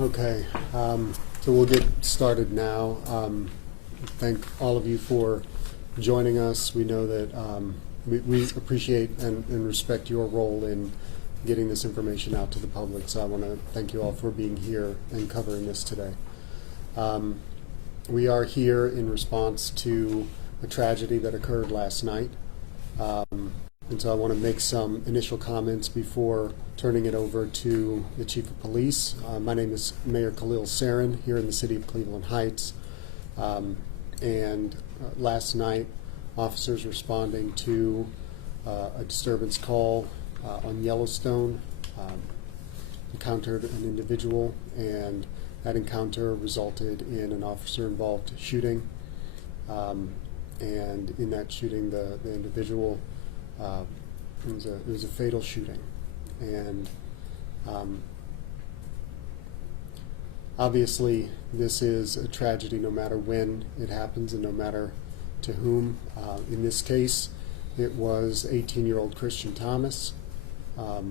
Okay, so we'll get started now. Thank all of you for joining us. We know that we appreciate and respect your role in getting this information out to the public, so I want to thank you all for being here and covering this today. We are here in response to a tragedy that occurred last night. And so I want to make some initial comments before turning it over to the Chief of Police. My name is Mayor Khalil Sarin here in the city of Cleveland Heights. Last night, officers responding to a disturbance call on Yellowstone encountered an individual, and that encounter resulted in an officer-involved shooting. And in that shooting, the individual it was a fatal shooting, and obviously this is a tragedy no matter when it happens and no matter to whom. In this case, it was 18-year-old Christian Thomas, a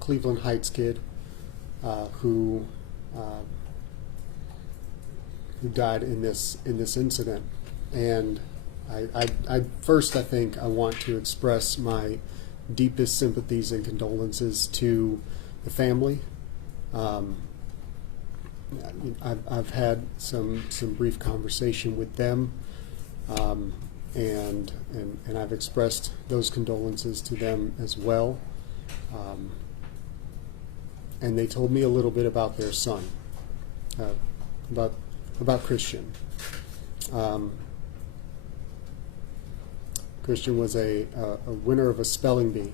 Cleveland Heights kid who died in this incident. And I first, I think I want to express my deepest sympathies and condolences to the family. I've had some brief conversation with them, and I've expressed those condolences to them as well. And they told me a little bit about their son, about Christian. Christian was a winner of a spelling bee,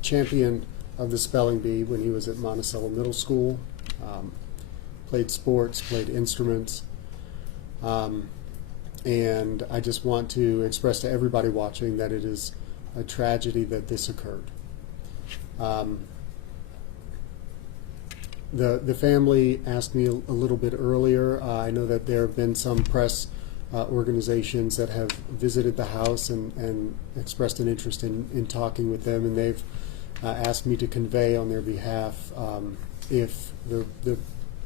champion of the spelling bee when he was at Monticello Middle School, played sports, played instruments, and I just want to express to everybody watching that it is a tragedy that this occurred. The family asked me a little bit earlier. I know that there have been some press organizations that have visited the house and expressed an interest in talking with them, and they've asked me to convey on their behalf if the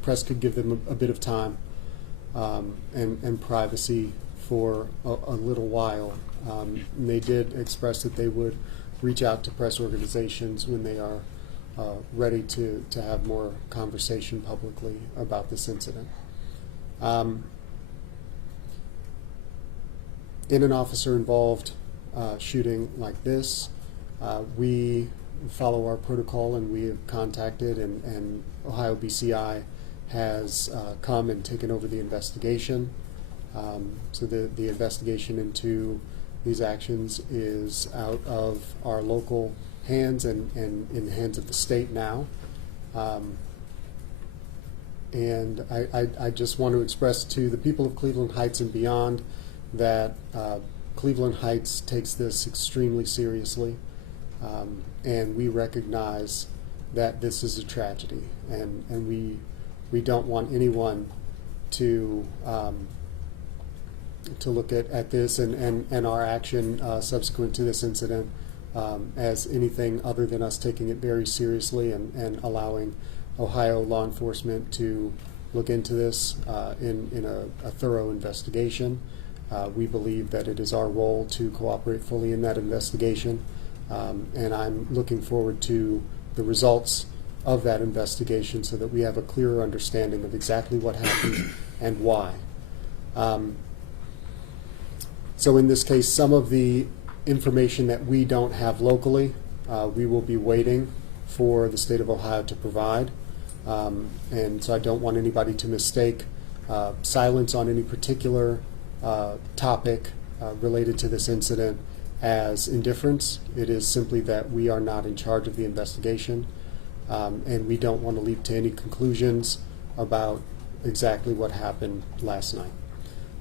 press could give them a bit of time and privacy for a little while. And they did express that they would reach out to press organizations when they are ready to have more conversation publicly about this incident. In an officer-involved shooting like this, we follow our protocol, and we have contacted, and Ohio BCI has come and taken over the investigation. So the investigation into these actions is out of our local hands and in the hands of the state now. And I just want to express to the people of Cleveland Heights and beyond that Cleveland Heights takes this extremely seriously, and we recognize that this is a tragedy, and we don't want anyone to look at this and our action subsequent to this incident as anything other than us taking it very seriously and allowing Ohio law enforcement to look into this in a thorough investigation. We believe that it is our role to cooperate fully in that investigation, and I'm looking forward to the results of that investigation so that we have a clearer understanding of exactly what happened and why. So in this case, some of the information that we don't have locally, we will be waiting for the state of Ohio to provide. And so I don't want anybody to mistake silence on any particular topic related to this incident as indifference. It is simply that we are not in charge of the investigation, and we don't want to leap to any conclusions about exactly what happened last night.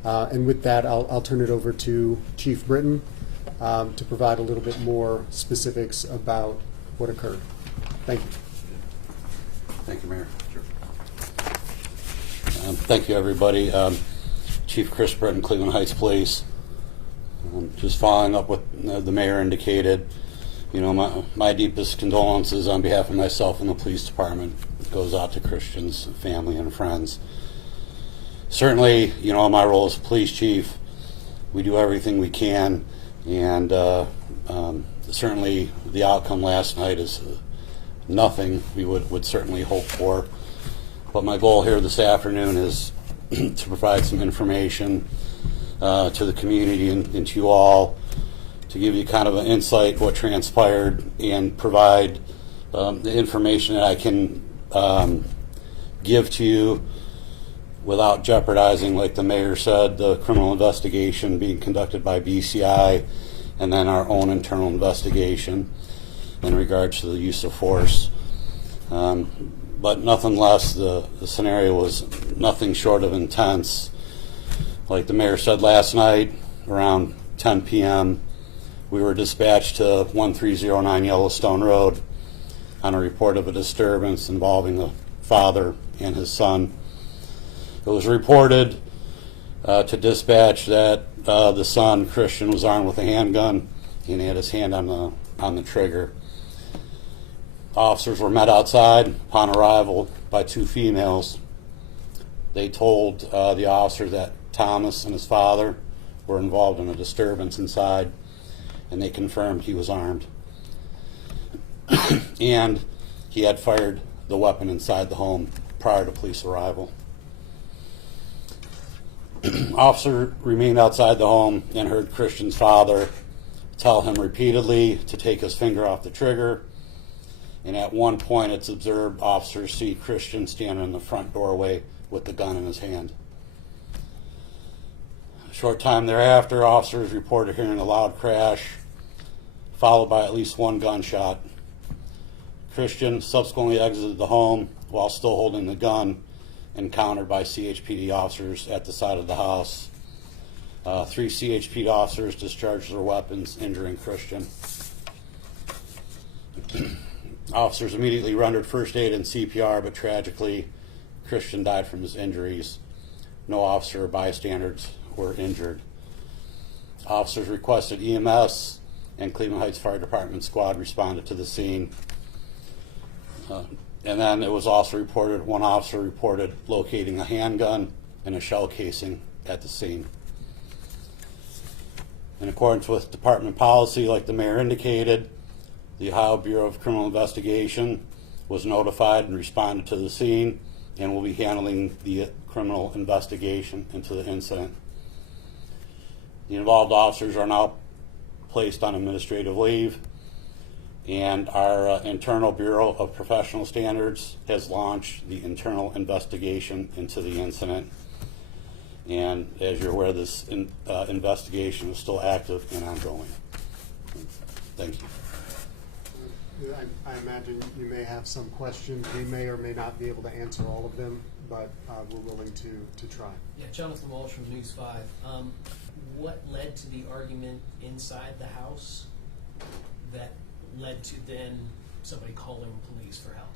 And with that, I'll turn it over to Chief Britton to provide a little bit more specifics about what occurred. Thank you. Thank you, Mayor. Sure. Thank you, everybody. Chief Chris Britton, Cleveland Heights Police. Just following up what the mayor indicated. you know, my deepest condolences on behalf of myself and the police department goes out to Christian's family and friends. Certainly, you know, in my role as police chief, we do everything we can, and certainly the outcome last night is nothing we would certainly hope for. But my goal here this afternoon is to provide some information to the community and to you all, to give you kind of an insight what transpired and provide the information that I can give to you without jeopardizing, like the mayor said, the criminal investigation being conducted by BCI and then our own internal investigation in regards to the use of force. But nothing less, the scenario was nothing short of intense. Like the mayor said last night, around 10 p.m., we were dispatched to 1309 Yellowstone Road on a report of a disturbance involving a father and his son. It was reported to dispatch that the son, Christian, was armed with a handgun and he had his hand on the trigger. Officers were met outside upon arrival by two females. They told the officer that Thomas and his father were involved in a disturbance inside, and they confirmed he was armed. And he had fired the weapon inside the home prior to police arrival. Officer remained outside the home and heard Christian's father tell him repeatedly to take his finger off the trigger. And at one point, it's observed officers see Christian standing in the front doorway with the gun in his hand. A short time thereafter, officers reported hearing a loud crash, followed by at least one gunshot. Christian subsequently exited the home while still holding the gun, encountered by CHPD officers at the side of the house. 3 CHPD officers discharged their weapons, injuring Christian. Officers immediately rendered first aid and CPR, but tragically, Christian died from his injuries. No officer or bystanders were injured. Officers requested EMS, and Cleveland Heights Fire Department squad responded to the scene. And then it was also reported, one officer reported locating a handgun and a shell casing at the scene. In accordance with department policy, like the mayor indicated, the Ohio Bureau of Criminal Investigation was notified and responded to the scene and will be handling the criminal investigation into the incident. The involved officers are now placed on administrative leave, and our internal Bureau of Professional Standards has launched the internal investigation into the incident. And as you're aware, this investigation is still active and ongoing. Thank you. I imagine you may have some questions. We may or may not be able to answer all of them, but we're willing to try. Yeah, Jonathan Walsh from News 5. What led to the argument inside the house that led to then somebody calling police for help?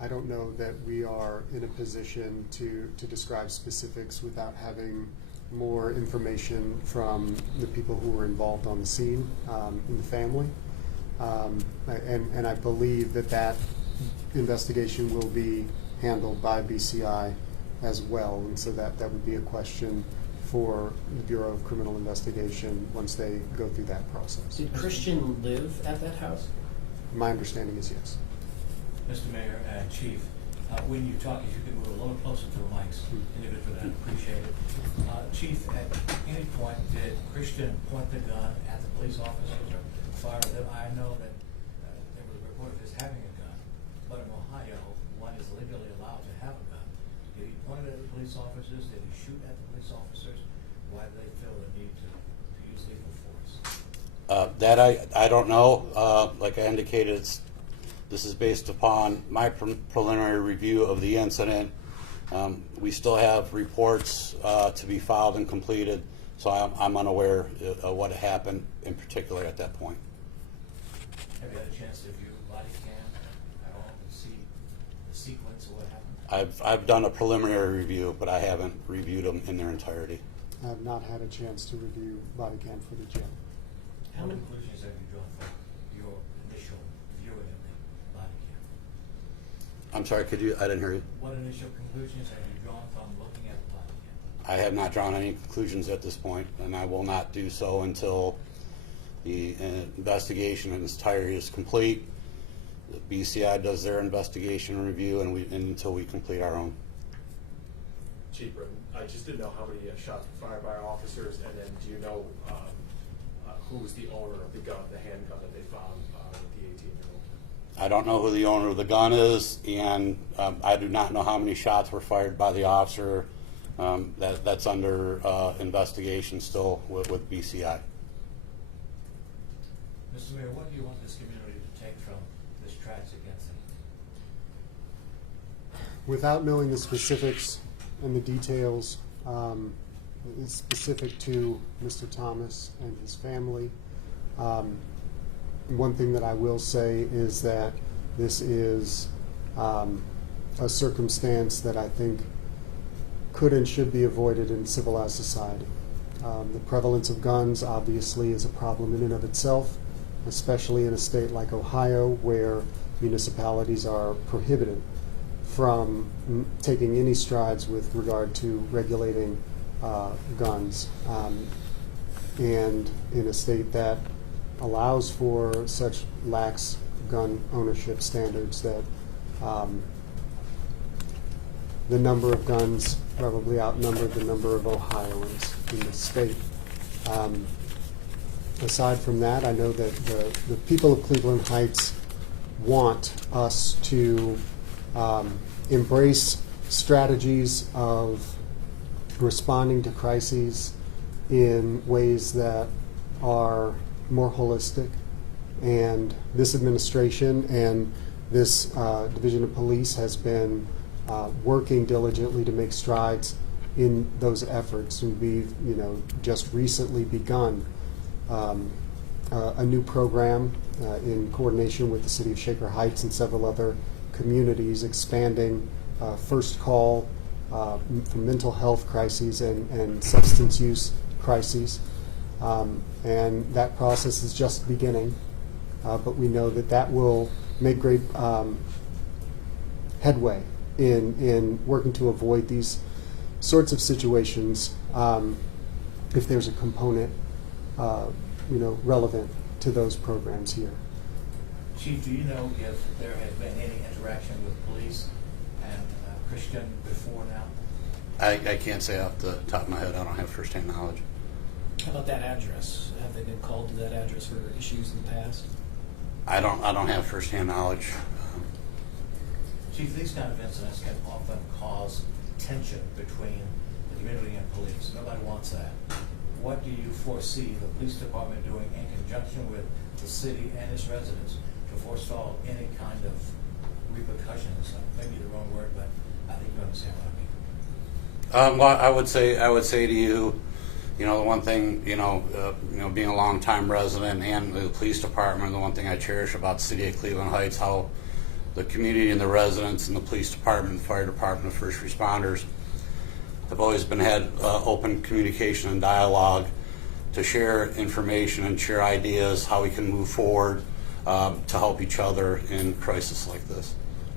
I don't know that we are in a position to describe specifics without having more information from the people who were involved on the scene in the family. And I believe that investigation will be handled by BCI as well, and so that would be a question for the Bureau of Criminal Investigation once they go through that process. Did Christian live at that house? My understanding is yes. Mr. Mayor and Chief, when you talk, if you could move a little closer to the mics, individually, I'd appreciate it. Chief, at any point, did Christian point the gun at the police officers or fire them? I know that there was a report of his having a gun, but in Ohio, one is legally allowed to have a gun. Did he point it at the police officers? Did he shoot at the police officers? Why did they feel the need to use lethal force? That I don't know. Like I indicated, this is based upon my preliminary review of the incident. We still have reports to be filed and completed, so I'm unaware of what happened in particular at that point. Have you had a chance to view body cam at all and see the sequence of what happened? I've done a preliminary review, but I haven't reviewed them in their entirety. I have not had a chance to review body cam footage yet. How What many? conclusions have you drawn from your I'm sorry, I didn't hear you. What initial conclusions have you drawn from looking at the body cam? I have not drawn any conclusions at this point, and I will not do so until the investigation in its entirety is complete. The BCI does their investigation and review, and until we complete our own. Chief Britton, I just didn't know how many shots were fired by our officers, and then do you know who was the owner of the gun, the handgun that they found with the 18-year-old? I don't know who the owner of the gun is, and I do not know how many shots were fired by the officer. That's under investigation still with BCI. Mr. Mayor, what do you want this community to take from this tragic incident? Without knowing the specifics and the details specific to Mr. Thomas and his family, one thing that I will say is that this is a circumstance that I think could and should be avoided in civilized society. The prevalence of guns obviously is a problem in and of itself, especially in a state like Ohio, where municipalities are prohibited from taking any strides with regard to regulating guns, and in a state that allows for such lax gun ownership standards that the number of guns probably outnumbered the number of Ohioans in the state. Aside from that, I know that the people of Cleveland Heights want us to embrace strategies of responding to crises in ways that are more holistic. And this administration and this Division of Police has been working diligently to make strides in those efforts. And we've, just recently begun a new program in coordination with the City of Shaker Heights and several other communities, expanding first call for mental health crises and substance use crises. And that process is just beginning, but we know that will make great headway in working to avoid these sorts of situations if there's a component relevant to those programs here. Chief, do you know if there has been any interaction with police and Christian before now? I can't say off the top of my head. I don't have firsthand knowledge. How about that address? Have they been called to that address for issues in the past? I don't have firsthand knowledge. Chief, these kind of incidents can often cause tension between the community and police. Nobody wants that. What do you foresee the police department doing in conjunction with the city and its residents to forestall any kind of repercussions? Maybe the wrong word, but I think you understand what I mean. Well, I would say to you, the one thing, being a longtime resident and the police department, the one thing I cherish about the city of Cleveland Heights, how the community and the residents and the police department, fire department, first responders have always had open communication and dialogue to share information and share ideas, how we can move forward to help each other in crisis like this.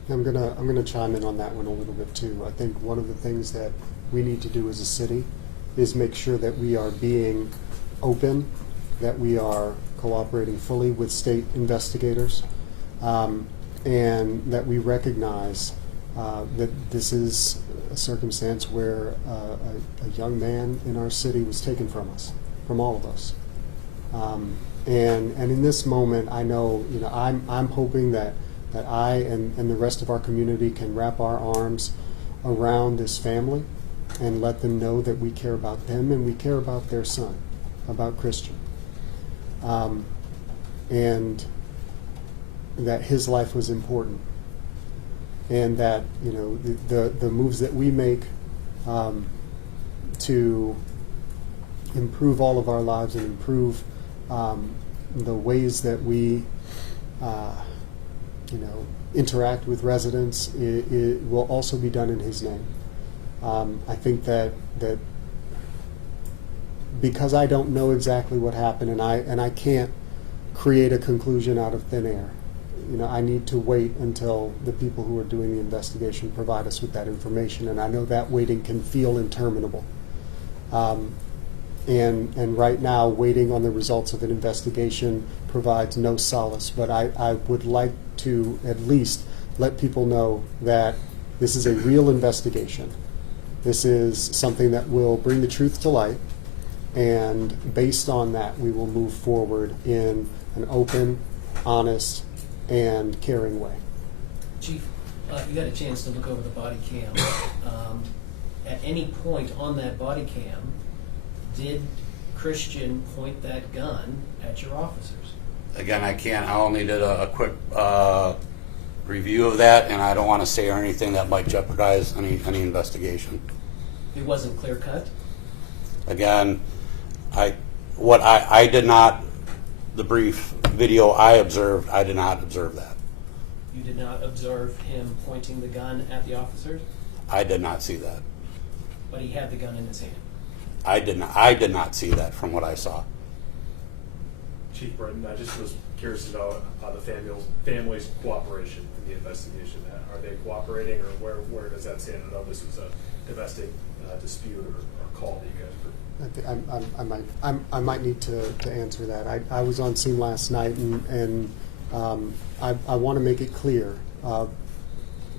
I'm gonna chime in on that one a little bit too. I think one of the things that we need to do as a city is make sure that we are being open, that we are cooperating fully with state investigators, and that we recognize that this is a circumstance where a young man in our city was taken from us, from all of us. And in this moment, I know, I'm hoping that I and the rest of our community can wrap our arms around this family and let them know that we care about them and we care about their son, about Christian. And that his life was important. And that, the moves that we make to improve all of our lives and improve the ways that we interact with residents, it will also be done in his name. I think that because I don't know exactly what happened, and I can't create a conclusion out of thin air. I need to wait until the people who are doing the investigation provide us with that information, and I know that waiting can feel interminable. And right now, waiting on the results of an investigation provides no solace, but I would like to at least let people know that this is a real investigation. This is something that will bring the truth to light, and based on that, we will move forward in an open, honest, and caring way. Chief, you got a chance to look over the body cam. At any point on that body cam, did Christian point that gun at your officers? Again, I only did a quick review of that, and I don't want to say anything that might jeopardize any investigation. It wasn't clear cut? Again, the brief video I observed, I did not observe that. You did not observe him pointing the gun at the officers, I did not see that. but he had the gun in his hand. I did not see that from what I saw. Chief Britton, I just was curious to know the family's cooperation in the investigation. Are they cooperating, or where does that stand? I know this was a domestic dispute or call that you guys were. I might need to answer that. I was on scene last night, and I want to make it clear.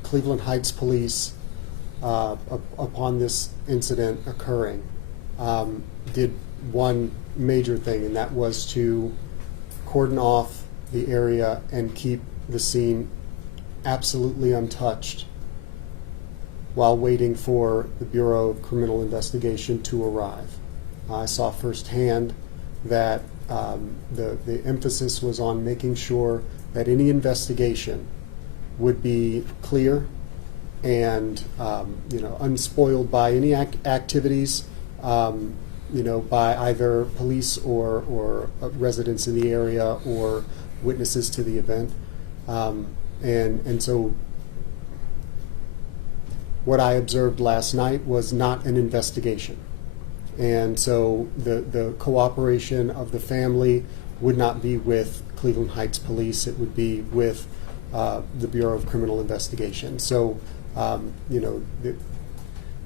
Cleveland Heights Police, upon this incident occurring, did one major thing, and that was to cordon off the area and keep the scene absolutely untouched while waiting for the Bureau of Criminal Investigation to arrive. I saw firsthand that the emphasis was on making sure that any investigation would be clear and unspoiled by any activities by either police or residents in the area or witnesses to the event. And so what I observed last night was not an investigation. And so the cooperation of the family would not be with Cleveland Heights Police. It would be with the Bureau of Criminal Investigation. So,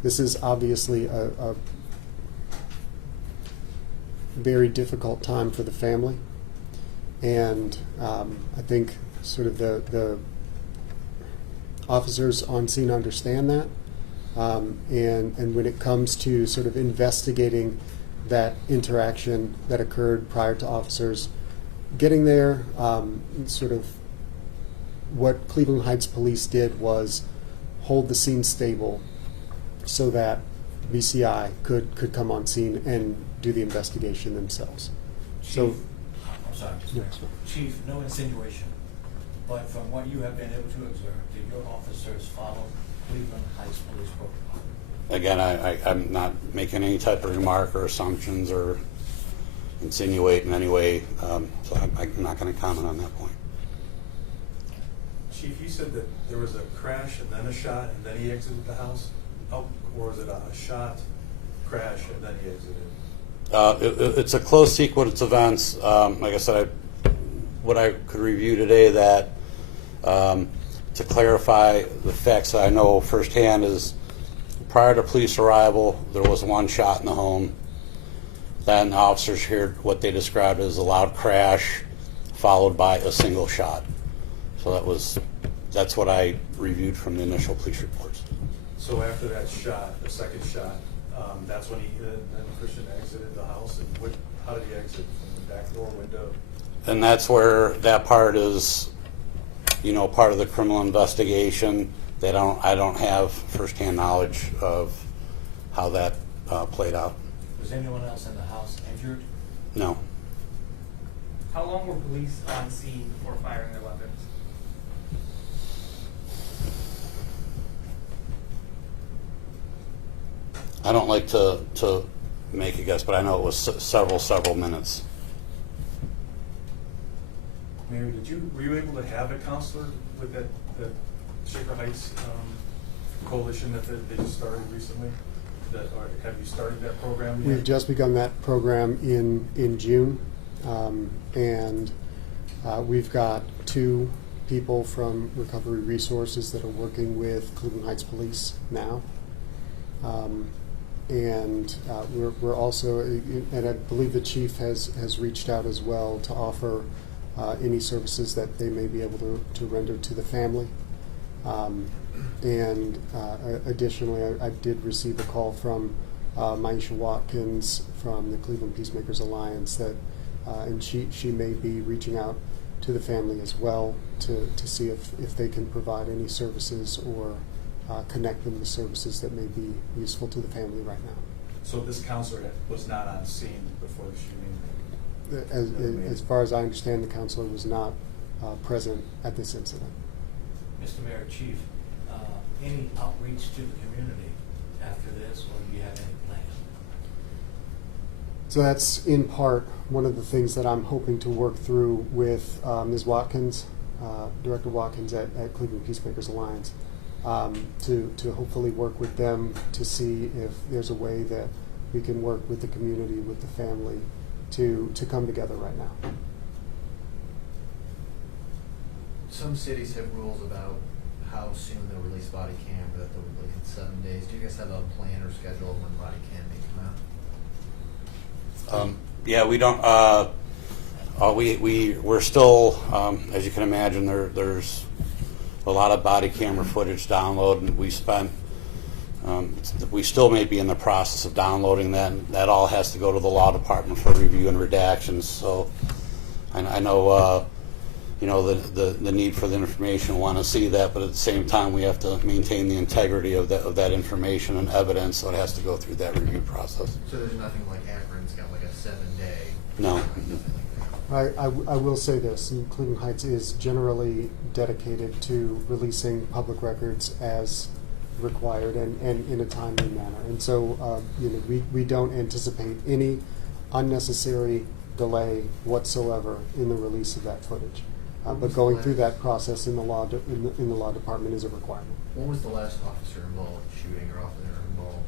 this is obviously a very difficult time for the family. And I think sort of the officers on scene understand that. And when it comes to sort of investigating that interaction that occurred prior to officers getting there, sort of what Cleveland Heights Police did was hold the scene stable so that BCI could come on scene and do the investigation themselves. So, Chief, I'm sorry, Yes. Chief, no insinuation, but from what you have been able to observe, did your officers follow Cleveland Heights Police protocol? Again, I'm not making any type of remark or assumptions or insinuate in any way, so I'm not going to comment on that point. Chief, you said that there was a crash and then a shot and then he exited the house? Or was it a shot, crash, and then he exited? It's a close sequence of events. Like I said, what I could review today that to clarify the facts that I know firsthand is prior to police arrival, there was one shot in the home. Then officers heard what they described as a loud crash followed by a single shot. So that's what I reviewed from the initial police reports. So after that shot, the second shot, that's when then Christian exited the house? And how did he exit? From the back door, window? And that's where that part is, part of the criminal investigation. I don't have firsthand knowledge of how that played out. Was anyone else in the house injured? No. How long were police on scene before firing their weapons? I don't like to make a guess, but I know it was several minutes. Mary, were you able to have a counselor with that Shaker Heights coalition that they just started recently? Or have you started that program yet? we've just begun that program in June, and we've got 2 people from Recovery Resources that are working with Cleveland Heights Police now. And we're also, and I believe the chief has reached out as well to offer any services that they may be able to render to the family. And additionally, I did receive a call from Maisha Watkins from the Cleveland Peacemakers Alliance that, and she may be reaching out to the family as well to see if they can provide any services or connect them to services that may be useful to the family right now. So this counselor was not on scene before the shooting? As far as I understand, the counselor was not present at this incident. Mr. Mayor, Chief, any outreach to the community after this, or do you have any plans? So that's in part one of the things that I'm hoping to work through with Ms. Watkins, Director Watkins at Cleveland Peacemakers Alliance, to hopefully work with them to see if there's a way that we can work with the community, with the family, to come together right now. Some cities have rules about how soon they'll release body cam, but they'll release in 7 days. Do you guys have a plan or schedule of when body cam may come out? Yeah, we don't. We're still, as you can imagine, there's a lot of body camera footage downloaded, and we spent. We still may be in the process of downloading that. And that all has to go to the law department for review and redactions. So, I know. The need for the information, want to see that, but at the same time we have to maintain the integrity of that information and evidence, so it has to go through that review process. So there's nothing like Akron's got like a 7-day. No. Nothing like that. I will say this, and Cleveland Heights is generally dedicated to releasing public records as required and in a timely manner. And so we don't anticipate any unnecessary delay whatsoever in the release of that footage. But going through that process in the law department is a requirement. When was the last officer involved in shooting or officer involved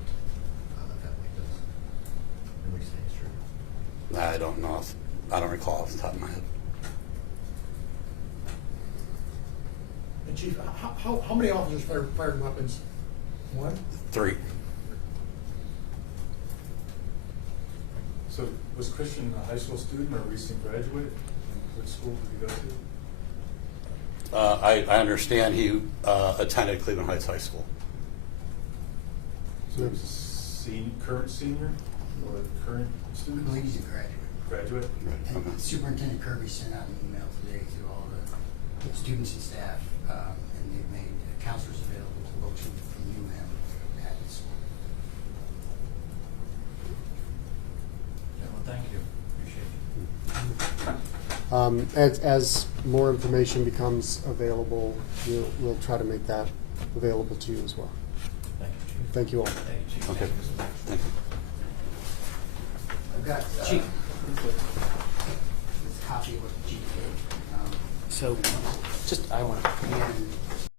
in an event like this in recent history? I don't know. I don't recall off the top of my head. And Chief, how many officers fired weapons? One? 3. So was Christian a high school student or a recent graduate? And which school did he go to? I understand he attended Cleveland Heights High School. So he was a current senior or current student? I believe he's a graduate. Graduate? And Okay. Superintendent Kirby sent out an email today to all the students and staff, and they've made counselors available to folks from UM at the school. Yeah, well, thank you. Appreciate it. As more information becomes available, we'll try to make that available to you as well. Thank you, Chief. Thank you all. Thank you, Chief. Okay. Thank you, Mr. Mayor. Thank you. I've got Chief. this copy of what the chief did. So, just, I want to. And